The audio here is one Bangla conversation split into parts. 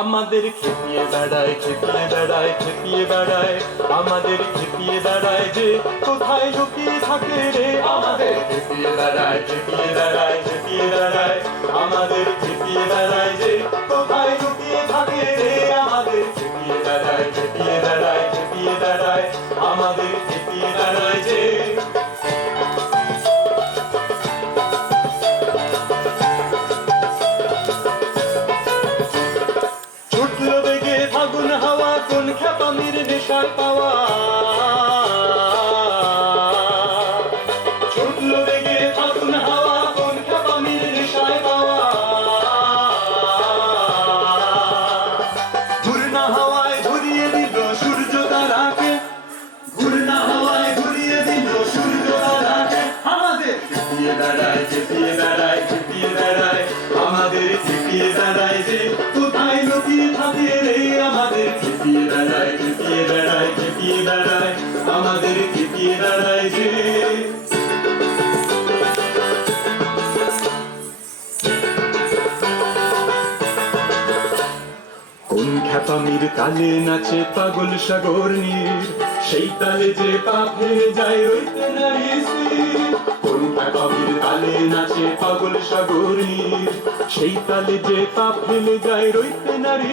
আমাদের খেপিয়ে বেড়ায় খেপিয়ে বেড়ায় খেপিয়ে বেড়ায়। আমাদের খেপিয়ে বেড়ায় যে কোথায় লুকিয়ে থাকে রে। আমাদের খেপিয়ে বেড়ায় খেপিয়ে বেড়ায় খেপিয়ে বেড়ায়। আমাদের খেপিয়ে বেড়ায় নেশায় পাওয়া চেপিয়ে বেড়ায় নাচে পাগল সাগর নীর সেই তালে যে পা ফেলে যায় রইতে নারী। কোন খ্যাপামির তালে নাচে পাগল সাগর নীর সেই তালে যে পা ফেলে যায় রইতে নারী।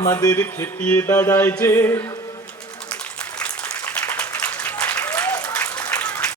আমাদের খেপিয়ে বেড়ায় যে